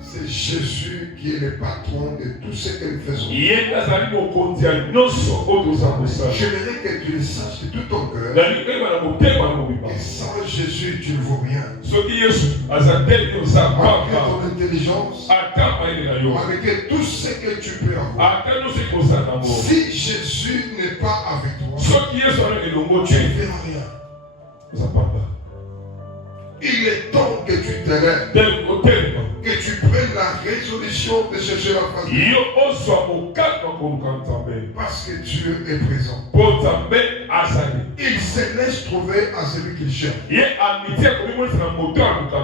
C'est Jésus qui est le patron de tout ce que nous faisons. J'aimerais que tu le saches de tout ton cœur. Et sans Jésus, tu ne vaux rien. Malgré ton intelligence, malgré tout ce que tu peux avoir. Si Jésus n'est pas avec toi, tu ne verras rien. Il est temps que tu te lèves, que tu prennes la résolution de chercher la face de Dieu. Parce que Dieu est présent. Il se laisse trouver à celui qu'il cherche.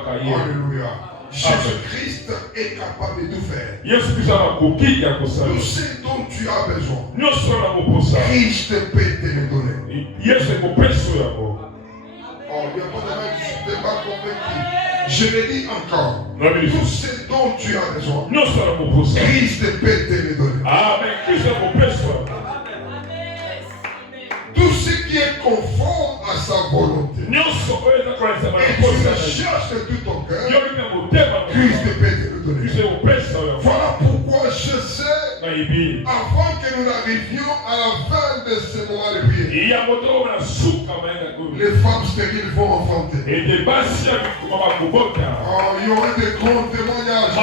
Alléluia. Jésus-Christ est capable de tout faire. Tout ce dont tu as besoin, Christ peut te le donner. Oh, il n'y a pas de mal, je n'étais pas convaincu. Je le dis encore. Tout ce dont tu as besoin, Christ peut te le donner. Tout ce qui est conforme à sa volonté. Et tu le cherches de tout ton cœur, Christ peut te le donner. Voilà pourquoi je sais, avant que nous n'arrivions à la fin de ce moment de prière, les femmes stériles vont enfanter. Oh, il y aura des grands témoignages.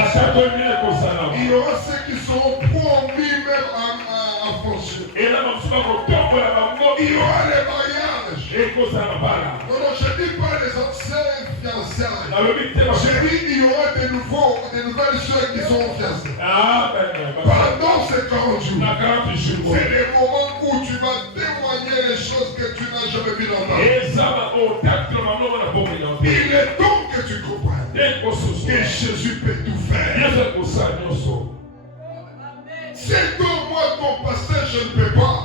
Il y aura ceux qui seront promis même à foncer. Il y aura les mariages. Non, je ne dis pas les anciens fiançailles. Je dis qu'il y aura de nouvelles soeurs qui sont fiancées. Pendant ces 40 jours, c'est le moment où tu vas témoigner les choses que tu n'as jamais vues dans ta vie. Il est temps que tu comprennes que Jésus peut tout faire. C'est dont moi, ton pasteur, je ne peux pas.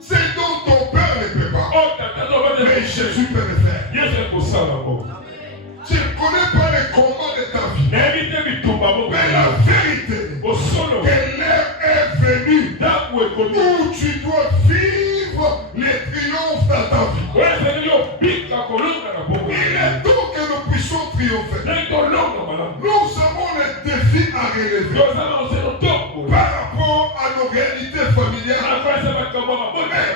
C'est dont ton père ne peut pas. Mais Jésus peut le faire. Je ne connais pas les combats de ta vie. Mais la vérité, que l'heure est venue où tu dois vivre les triomphes de ta vie. Il est temps que nous puissions triompher. Nous avons les défis à relever par rapport à nos réalités familiales.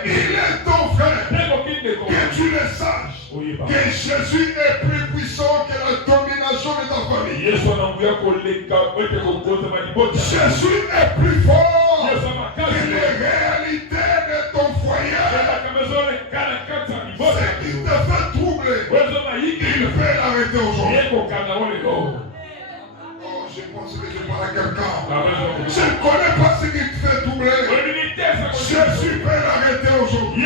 Mais il est temps, frère, que tu le saches, que Jésus est plus puissant que la domination de ta famille. Jésus est plus fort que les réalités de ton foyer. Ce qui te fait troubler, il peut l'arrêter aujourd'hui. Oh, je pense que je parle à quelqu'un. Je ne connais pas ce qui te fait troubler. Jésus peut l'arrêter aujourd'hui.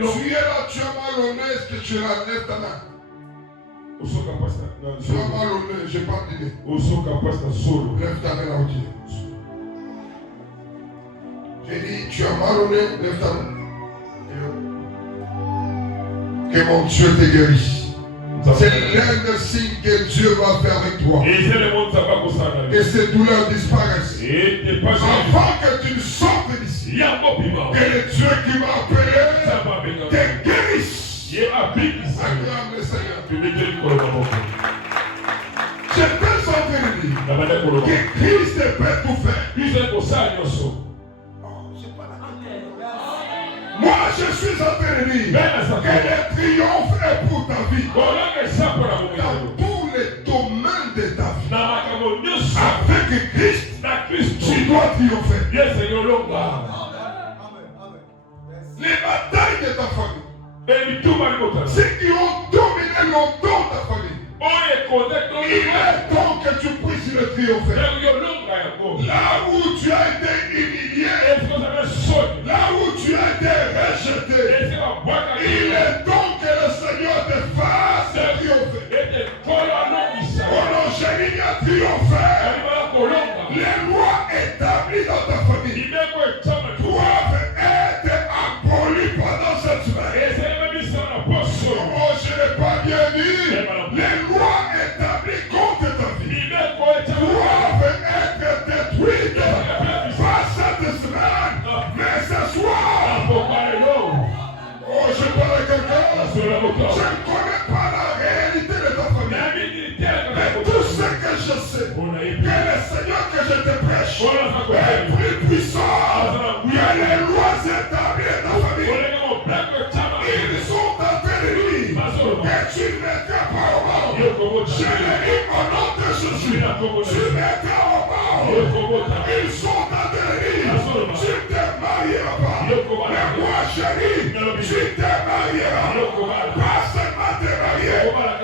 Tu es là, tu as mal au nez, est-ce que tu lèves ta main? Tu as mal au nez, je n'ai pas d'idée. Lève ta main là où tu es. J'ai dit, tu as mal au nez, lève ta main. Que mon Dieu te guérisse. C'est l'un des signes que Dieu va faire avec toi. Que ces douleurs disparaissent. Avant que tu ne sortes d'ici. Que le Dieu qui m'a appelé te guérisse. Acclame le Seigneur. Je peux sentir que Christ peut tout faire. Moi, je suis en train de dire que le triomphe est pour ta vie. Dans tous les domaines de ta vie. Avec Christ, tu dois triompher. Les batailles de ta famille. Ceux qui ont dominé longtemps ta famille. Il est temps que tu puisses le triompher. Là où tu as été humilié, là où tu as été rejeté, il est temps que le Seigneur te fasse triompher. Oh non, Jérémie a triomphé. Les lois établies dans ta famille doivent être abolies pendant cette semaine. Oh, je n'ai pas bien dit. Les lois établies contre ta vie doivent être détruites par cette semaine. Mais ce soir, oh, je parle à quelqu'un. Je ne connais pas la réalité de ta famille. Mais tout ce que je sais que le Seigneur que je te prêche est plus puissant que les lois établies dans ta famille. Ils sont en train de dire que tu ne mettras pas au bord. Je le dis au nom de Jésus. Tu mettras au bord. Ils sont en train de dire tu ne te marieras pas. Mais moi je dis tu te marieras. Pas seulement te marier,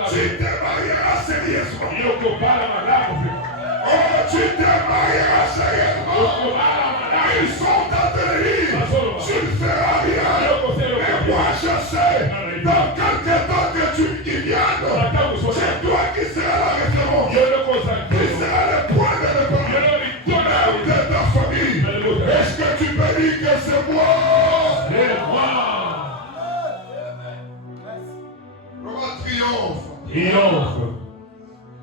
tu te marieras sérieusement. Oh, tu te marieras sérieusement. Ils sont en train de dire tu ne feras rien. Mais moi je sais dans quelques temps que tu y viennes, c'est toi qui seras la référence. Qui sera le point de référence de ta famille. Est-ce que tu peux dire que c'est moi? Triomphe.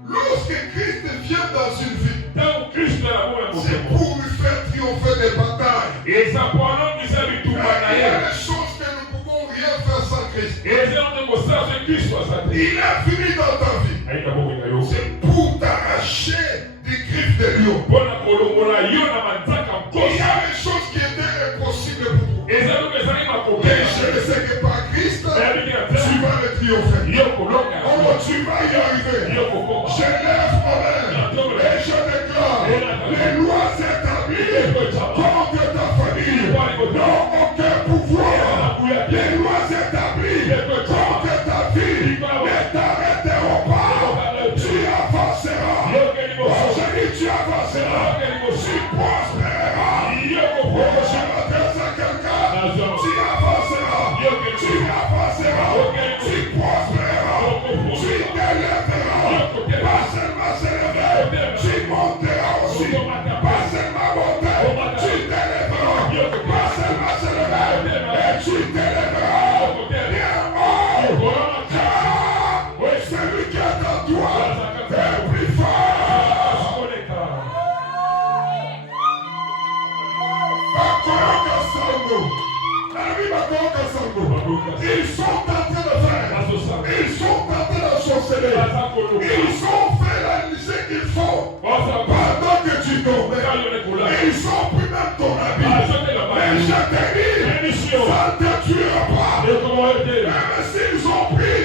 Lorsque Christ vient dans une vie, c'est pour lui faire triompher des batailles. Il y a des choses que nous ne pouvons rien faire sans Christ. Il a fini dans ta vie. C'est pour t'arracher des griffes de lion. Il y a des choses qui étaient impossibles pour toi. Et je ne sais que par Christ, tu vas le triompher. Oh, tu vas y arriver. Je lève ma main et je déclare les lois établies contre ta famille n'ont aucun pouvoir. Les lois établies contre ta vie ne t'arrêteront pas. Tu avanceras. Oh, je dis tu avanceras. Tu prospéreras. Oh, je m'adresse à quelqu'un. Tu avanceras. Tu avanceras. Tu prospéreras. Tu t'élèveras. Pas seulement s'élever. Tu monteras aussi. Pas seulement monter. Tu t'élèveras. Pas seulement s'élever. Et tu t'élèveras. Bien haut. Car celui qui est en toi est plus fort. Ils sont en train de faire. Ils sont en train de sorceler. Ils ont fait la lycée qu'il faut. Pendant que tu dormais. Ils sont pris même ton habit. Mais je te dis, ça ne te tuera pas. Même s'ils ont pris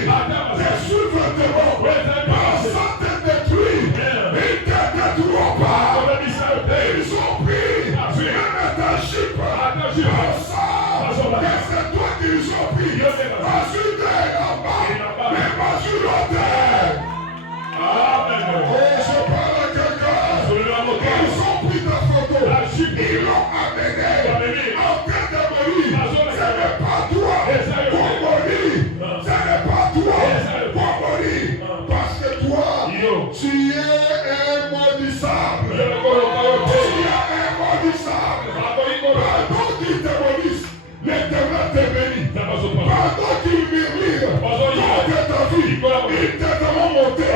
tes sous-vêtements, ça te détruit. Ils ne te détruiront pas. Ils ont pris même ta jupe. Que c'est toi qui les ont pris. Pas sur terre en bas, mais pas sur la terre. Amen. Oh, je parle à quelqu'un. Ils ont pris ta photo. Ils l'ont amené en train de mourir. Ce n'est pas toi pour mourir. Ce n'est pas toi pour mourir. Parce que toi, tu es immaudissable. Tu es immaudissable. Pardon qu'ils te maudissent. L'Éternel te bénit. Pendant qu'il murmure contre ta vie, ils te feront monter.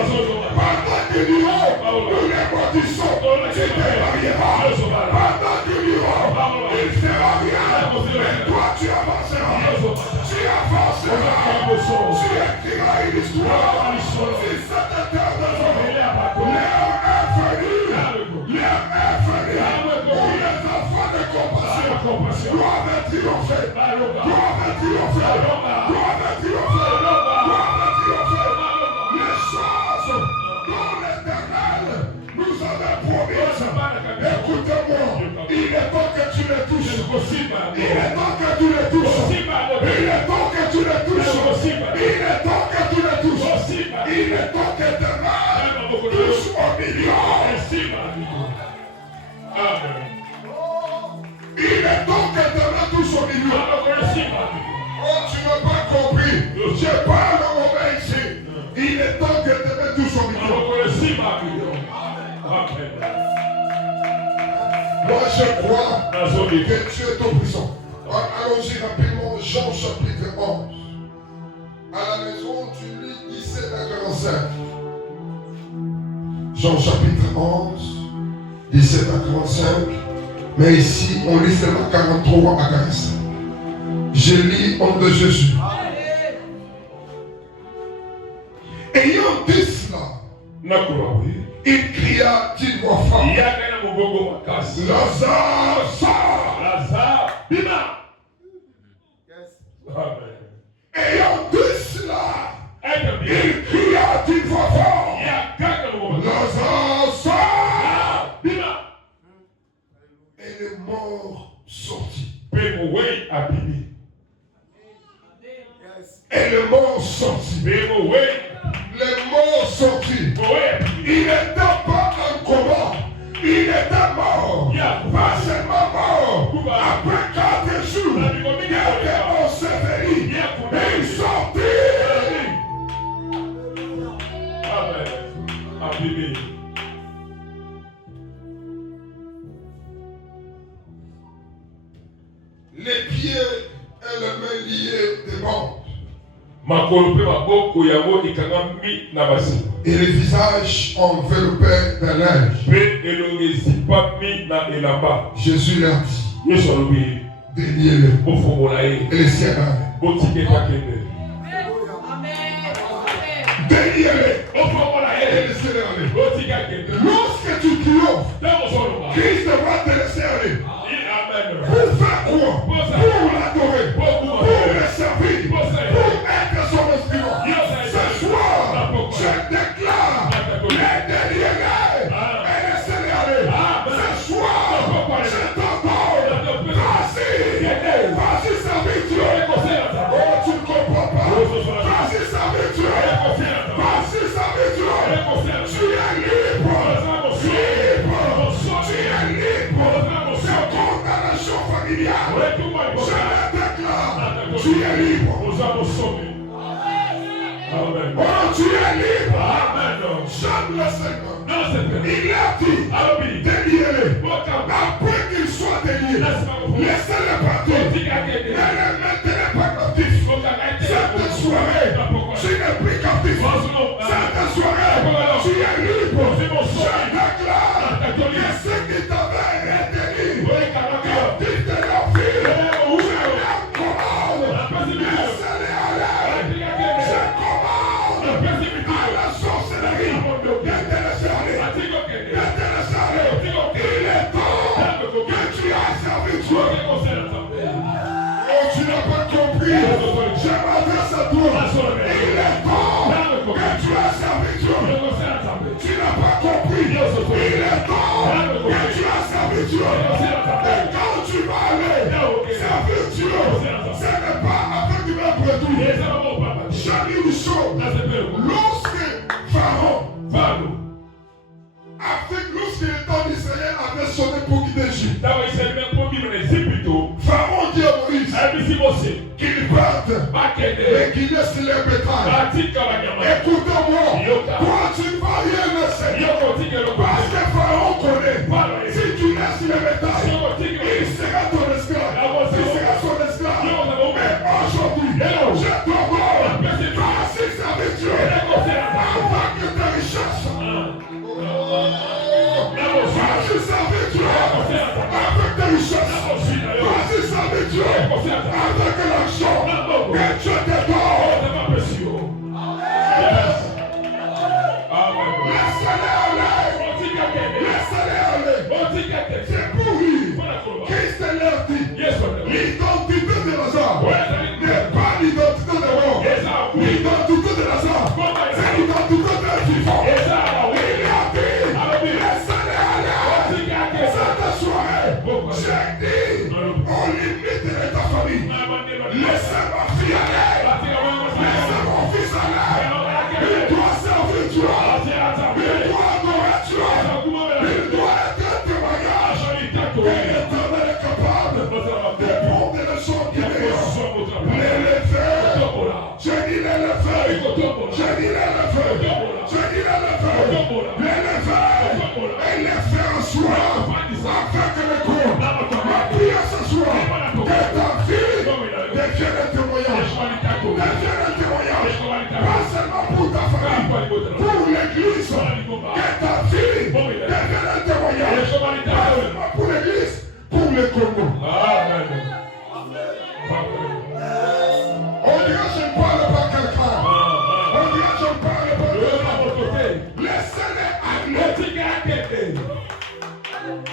Pendant qu'ils diront, nous les maudissons, tu te marieras. Pendant qu'ils diront, il ne fera rien. Mais toi, tu avanceras. Tu avanceras. Tu écriras une histoire. Si cette terre de l'homme, l'heure est venue. L'heure est venue. Pour les enfants de compassion. Doivent triompher. Doivent triompher. Doivent triompher. Doivent triompher. Les choses dont l'Éternel nous avait promis. Écoute-moi. Il est temps que tu les touches. Il est temps que tu les touches. Il est temps que tu les touches. Il est temps que tu les touches. Il est temps que l'Éternel touche au milieu. Il est temps que l'Éternel touche au milieu. Oh, tu n'as pas compris. Je parle au mains ici. Il est temps que l'Éternel touche au milieu. Moi, je crois que tu es tout puissant. Allons-y rapidement, Jean chapitre 11. À la maison, tu lis 17 à 45. Jean chapitre 11, 17 à 45. Mais ici, on lit seulement 43 à 45. Je lis au nom de Jésus. Ayant dit cela, Il cria d'une voix forte. Lazare, sors. Lazare, bima. Amen. Ayant dit cela, il cria d'une voix forte. Lazare, sors. Bima. Et le mort sortit. Et le mort sortit. Le mort sortit. Il n'était pas en coma. Il était mort. Pas seulement mort. Après 4 jours, il était enseveli. Et il sortit. Amen. Les pieds et les mains liés des morts. Et le visage enveloppé d'un linge. Jésus leur dit, déliez-le. Et les siens déliez-le. Et les siens lorsque tu triomphes, Christ va te laisser aller. Pour faire quoi? Pour l'adorer, pour le servir, pour être son instrument. Ce soir, je déclare les déliés et laissez-les aller. Ce soir, je t'entends. Vas-y, servir Dieu. Oh, tu ne comprends pas. Vas-y, servir Dieu. Vas-y, servir Dieu. Tu es libre. Tu es libre. Familiale. Je le déclare. Tu es libre. Amen. Oh, tu es libre. Amen. J'aime le Seigneur. Non, c'est vrai. Il a dit, déliez-les. Après qu'ils soient déliés, laissez-les partir. Ne les maintenez pas captifs. Cette soirée, tu n'es plus captif. Cette soirée, tu es libre. Je déclare que ceux qui t'avaient retenu, captifs de leur vie, je les commande. Laissez-les aller. Je commande à la sorcellerie de te laisser aller. Il est temps que tu as servi Dieu. Oh, tu n'as pas compris. Je m'adresse à toi. Il est temps que tu as servi Dieu. Tu n'as pas compris. Il est temps que tu as servi Dieu. Et quand tu vas aller servir Dieu, ce n'est pas avec du même retour. J'ai dit une chose. Lorsque Pharaon, lorsque le temps d'Israël avait sonné pour quitter l'Égypte, Pharaon dit à Moïse qu'il parte et qu'il laisse les bétails. Écoute-moi, toi tu ne vas rien laisser. Parce que Pharaon connaît. Si tu laisses les bétails, il sera ton esclave. Il sera son esclave. Mais aujourd'hui, je t'envoie. Vas-y, servir Dieu. Avant que tes richesses. Vas-y, servir Dieu. Avec tes richesses. Vas-y, servir Dieu. Avec l'argent que Dieu te donne. Laissez-les aller. Laissez-les aller. C'est pour lui. Christ leur dit. L'identité de Lazare n'est pas l'identité de l'homme. L'identité de Lazare, c'est l'identité de vivant. Il a dit, laissez-les aller. Cette soirée, j'ai dit, on limite ta famille. Laissez ma fille aller. Laissez mon fils aller. Il doit servir Dieu. Il doit adorer Dieu. Il doit être témoignage. Et l'Éternel est capable de prendre le son qui est meilleur. L'élever. J'ai dit l'élever. J'ai dit l'élever. J'ai dit l'élever. L'élever. Et les faire asseoir avec le corps. Ma prière ce soir, que ta vie devienne un témoignage. Devienne un témoignage. Pas seulement pour ta famille, pour l'église. Que ta vie devienne un témoignage. Pas seulement pour l'église, pour le Congo. Amen. On dirait que je ne parle pas quelqu'un. On dirait que je ne parle pas quelqu'un. Laissez-les aller.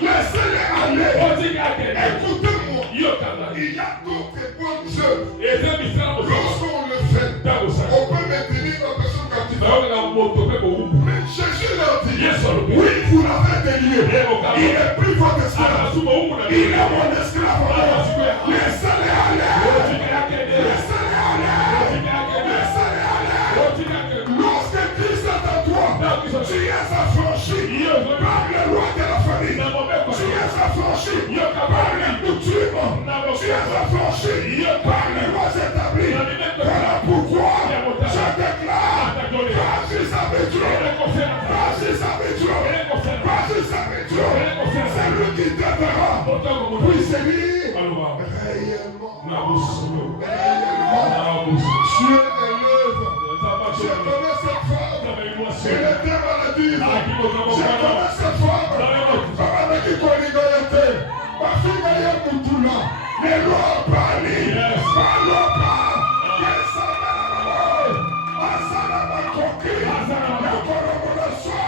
Laissez-les aller. Écoutez-moi. Il y a d'autres bonnes choses. Lorsqu'on le fait, on peut maintenir la personne captive. Mais Jésus leur dit, oui, vous l'avez délié. Il n'est plus votre esclave. Il est mon esclave. Laissez-les aller. Laissez-les aller. Laissez-les aller. Lorsque Christ est en toi, tu es affranchi par les lois de la famille. Tu es affranchi par les coutumes. Tu es affranchi par les lois établies. Voilà pourquoi je déclare, vas-y Sabetro, vas-y Sabetro, vas-y Sabetro. C'est lui qui t'aidera. Puis c'est lui réellement. Dieu est l'œuvre. Je connais cette femme. Elle était maladive. Je connais cette femme. Femme qui connaît Goyate. Ma fille Goya Moutoula. Mais l'eau parle. Pas l'eau parle. Qu'elle s'en va là-bas. Asana ma coquille. La collaboration.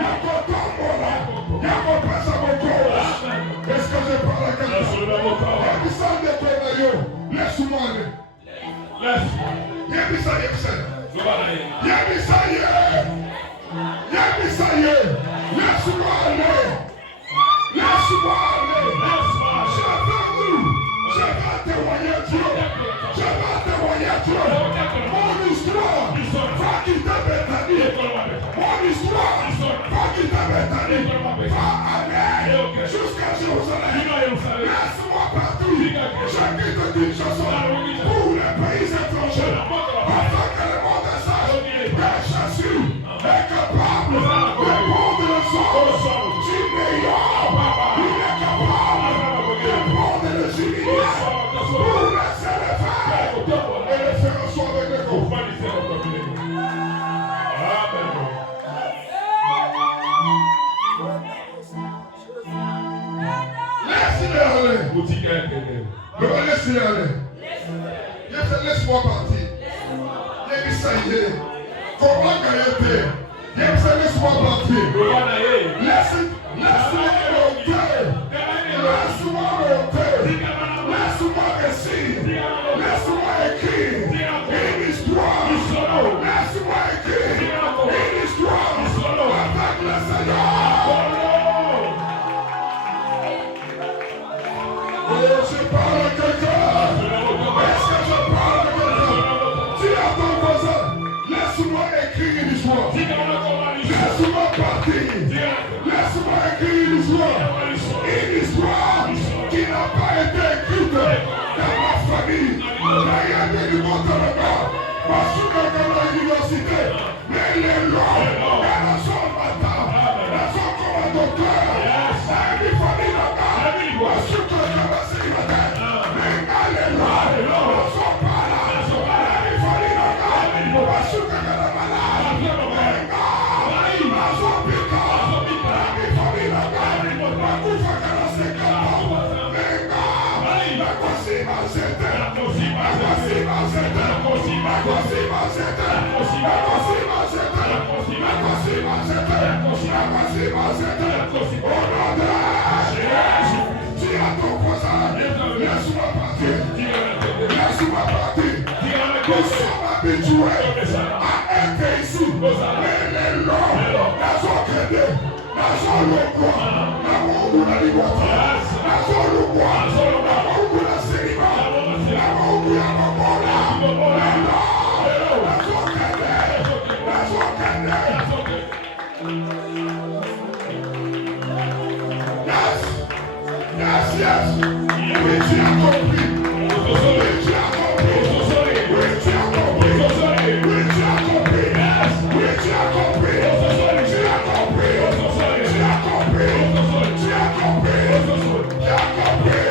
La cotombola. La compassa mon corps. Est-ce que je parle à quelqu'un? Laisse-moi aller. Laisse-moi aller. Laisse-moi aller. Je vais témoigner Dieu. Je vais témoigner Dieu. Mon histoire va quitter Bethanie. Mon histoire va quitter Bethanie. Va aller jusqu'à Jérusalem. Laisse-moi partir. Je quitte Kinshasa pour les pays étrangers. Afin que le monde sache que Jésus est capable de prendre le sang du meilleur. Il est capable de prendre le jubilé pour laisser les faire et les faire en soi avec les corps. Laisse-les aller. Laisse-les aller. Laisse-moi partir. Comment gagner? Laisse-moi partir. Laisse-moi monter. Laisse-moi monter. Laisse-moi réussir. Laisse-moi écrire une histoire. Laisse-moi écrire une histoire avec le Seigneur. Oh, je parle à quelqu'un. Est-ce que je parle à quelqu'un? Dis à ton voisin, laisse-moi écrire une histoire. Laisse-moi partir. Laisse-moi écrire une histoire. Une histoire qui n'a pas été écrite dans ma famille. Rien n'est du monde de regard. Ma soeur dans l'université. Mais les lois, elles sont maintenant. Elles sont comme un docteur. C'est une famille là-bas. Ma soeur dans la célibataire. Mais les lois, elles sont pas là. Une famille là-bas. Ma soeur dans la malade. Mais ma soeur pica. Une famille là-bas. Ma coufa dans la sécurité. Mais ma voici ma zété. Ma voici ma zété. Ma voici ma zété. Ma voici ma zété. Ma voici ma zété. Ma voici ma zété. Au nom de Jésus. Dis à ton voisin, laisse-moi partir. Laisse-moi partir. Nous sommes habitués à être ici. Mais les lois, elles ont créé. Elles ont le droit. Elles ont le droit. Elles ont le droit. Elles ont le célibat. Elles ont le Yes. Oui, tu as compris. Oui, tu as compris. Oui, tu as compris. Oui, tu as compris. Oui, tu as compris. Tu as compris. Tu as compris. Tu as compris. Tu as compris.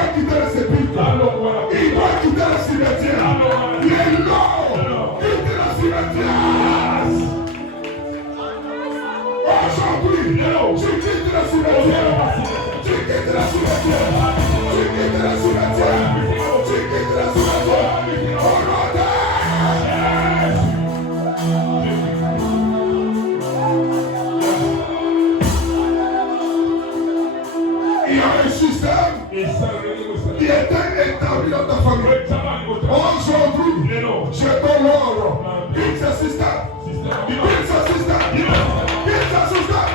doit quitter le sépulcre. Il doit quitter le cimetière. Les morts quittent le cimetière. Aujourd'hui, tu quittes le cimetière. Tu quittes le cimetière. Tu quittes le cimetière. Tu quittes le cimetière. Au nom de il y a un système qui était établi dans ta famille. Aujourd'hui, je donne l'ordre. Quitte ce système. Quitte ce système. Quitte ce système.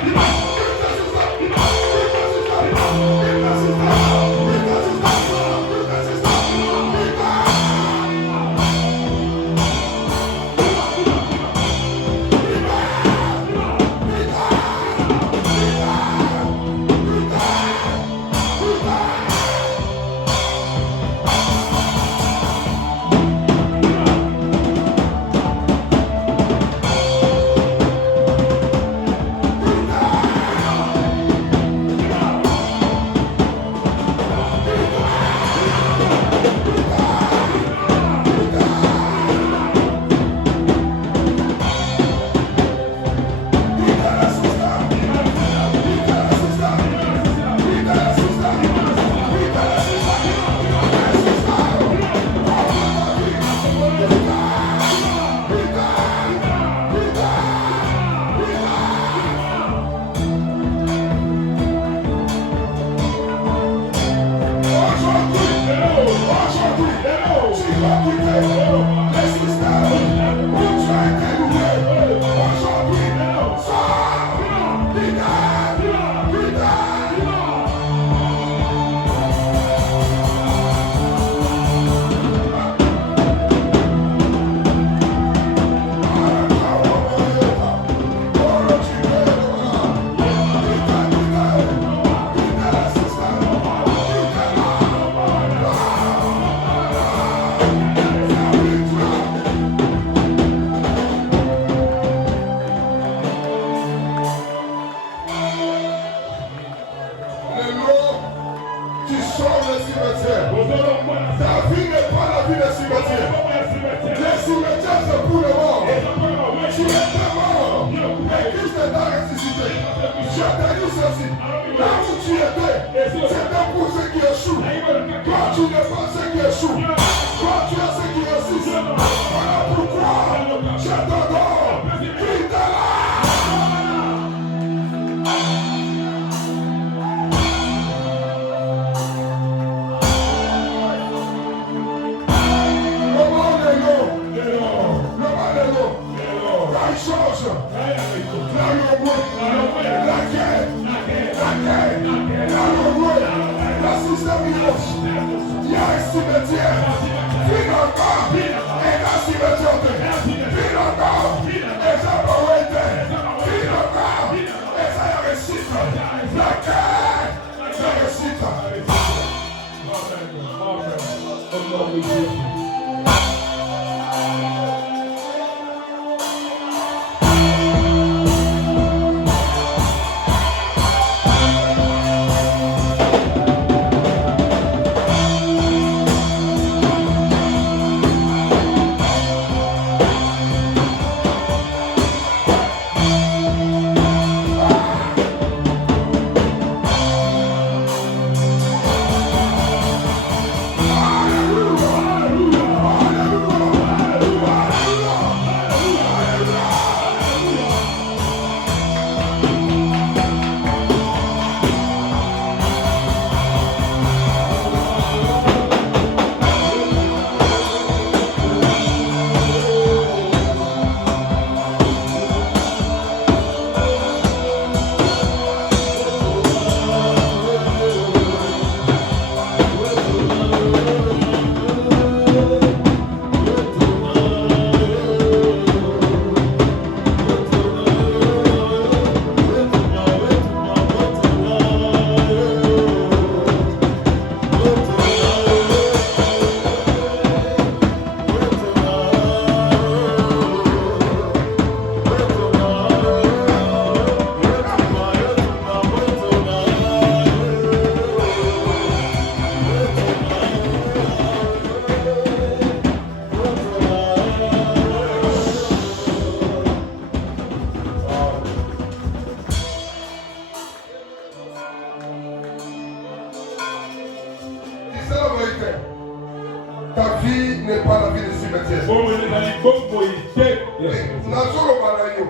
nazoloba na yo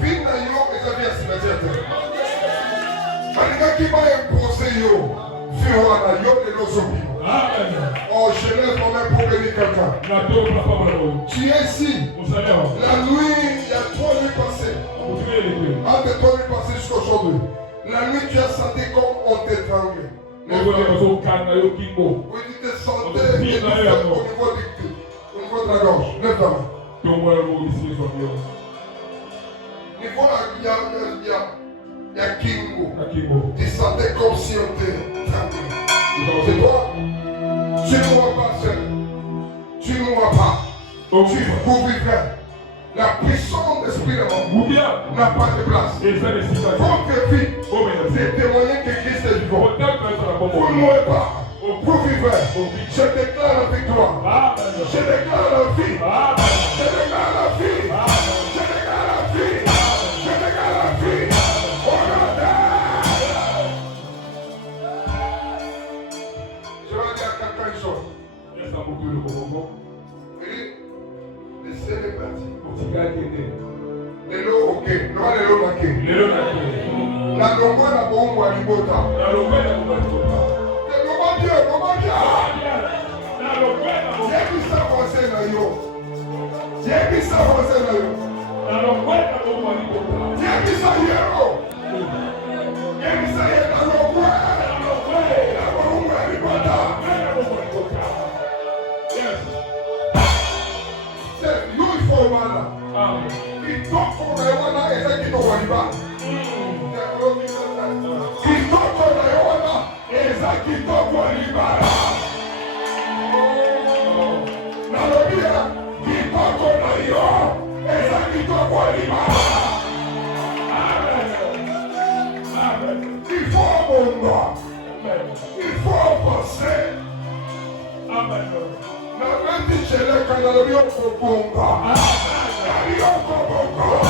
vi na yo eza vi ya cimetière te balingaki baimpose yo vi wana yo lelo ozobima. Oh, Genèse, on est pour bénir quelqu'un. Tu es ici. La nuit, il y a 3 nuits passées. Entre 3 nuits passées jusqu'à aujourd'hui. La nuit, tu as senti comme on t'étranglait. Oui, tu te sentais au niveau de la gorge. Lève ta main. Niveau il y a Kingo. Tu sentais comme si on t'étranglait. C'est toi? Tu ne vois pas seul. Tu ne vois pas. Tu vivrais. La puissance d'esprit de mort n'a pas de place. Votre vie, c'est témoigner que Christ est vivant. Vous ne mourrez pas. Vous vivez. Je déclare la victoire. Je déclare la vie. Je déclare la vie. Je déclare la vie. Je déclare la vie. Je vais dire à quelqu'un une chose. Oui, laissez les parties. Lelo ok, non lelo nake. La longo na bombo à libota. Lelo bien. J'ai vu ça passer là yo. J'ai vu ça passer là yo. J'ai vu ça hier. J'ai vu ça hier la longo. La bombo à libota. Kitoko na wana eza kitoko liba. Kitoko na wana eza kitoko liba. Nalobi ya kitoko na yo eza kitoko liba. Il faut abondre. Il faut avancer. Na venti cheleka nalobi okobonga. Nalobi okobonga.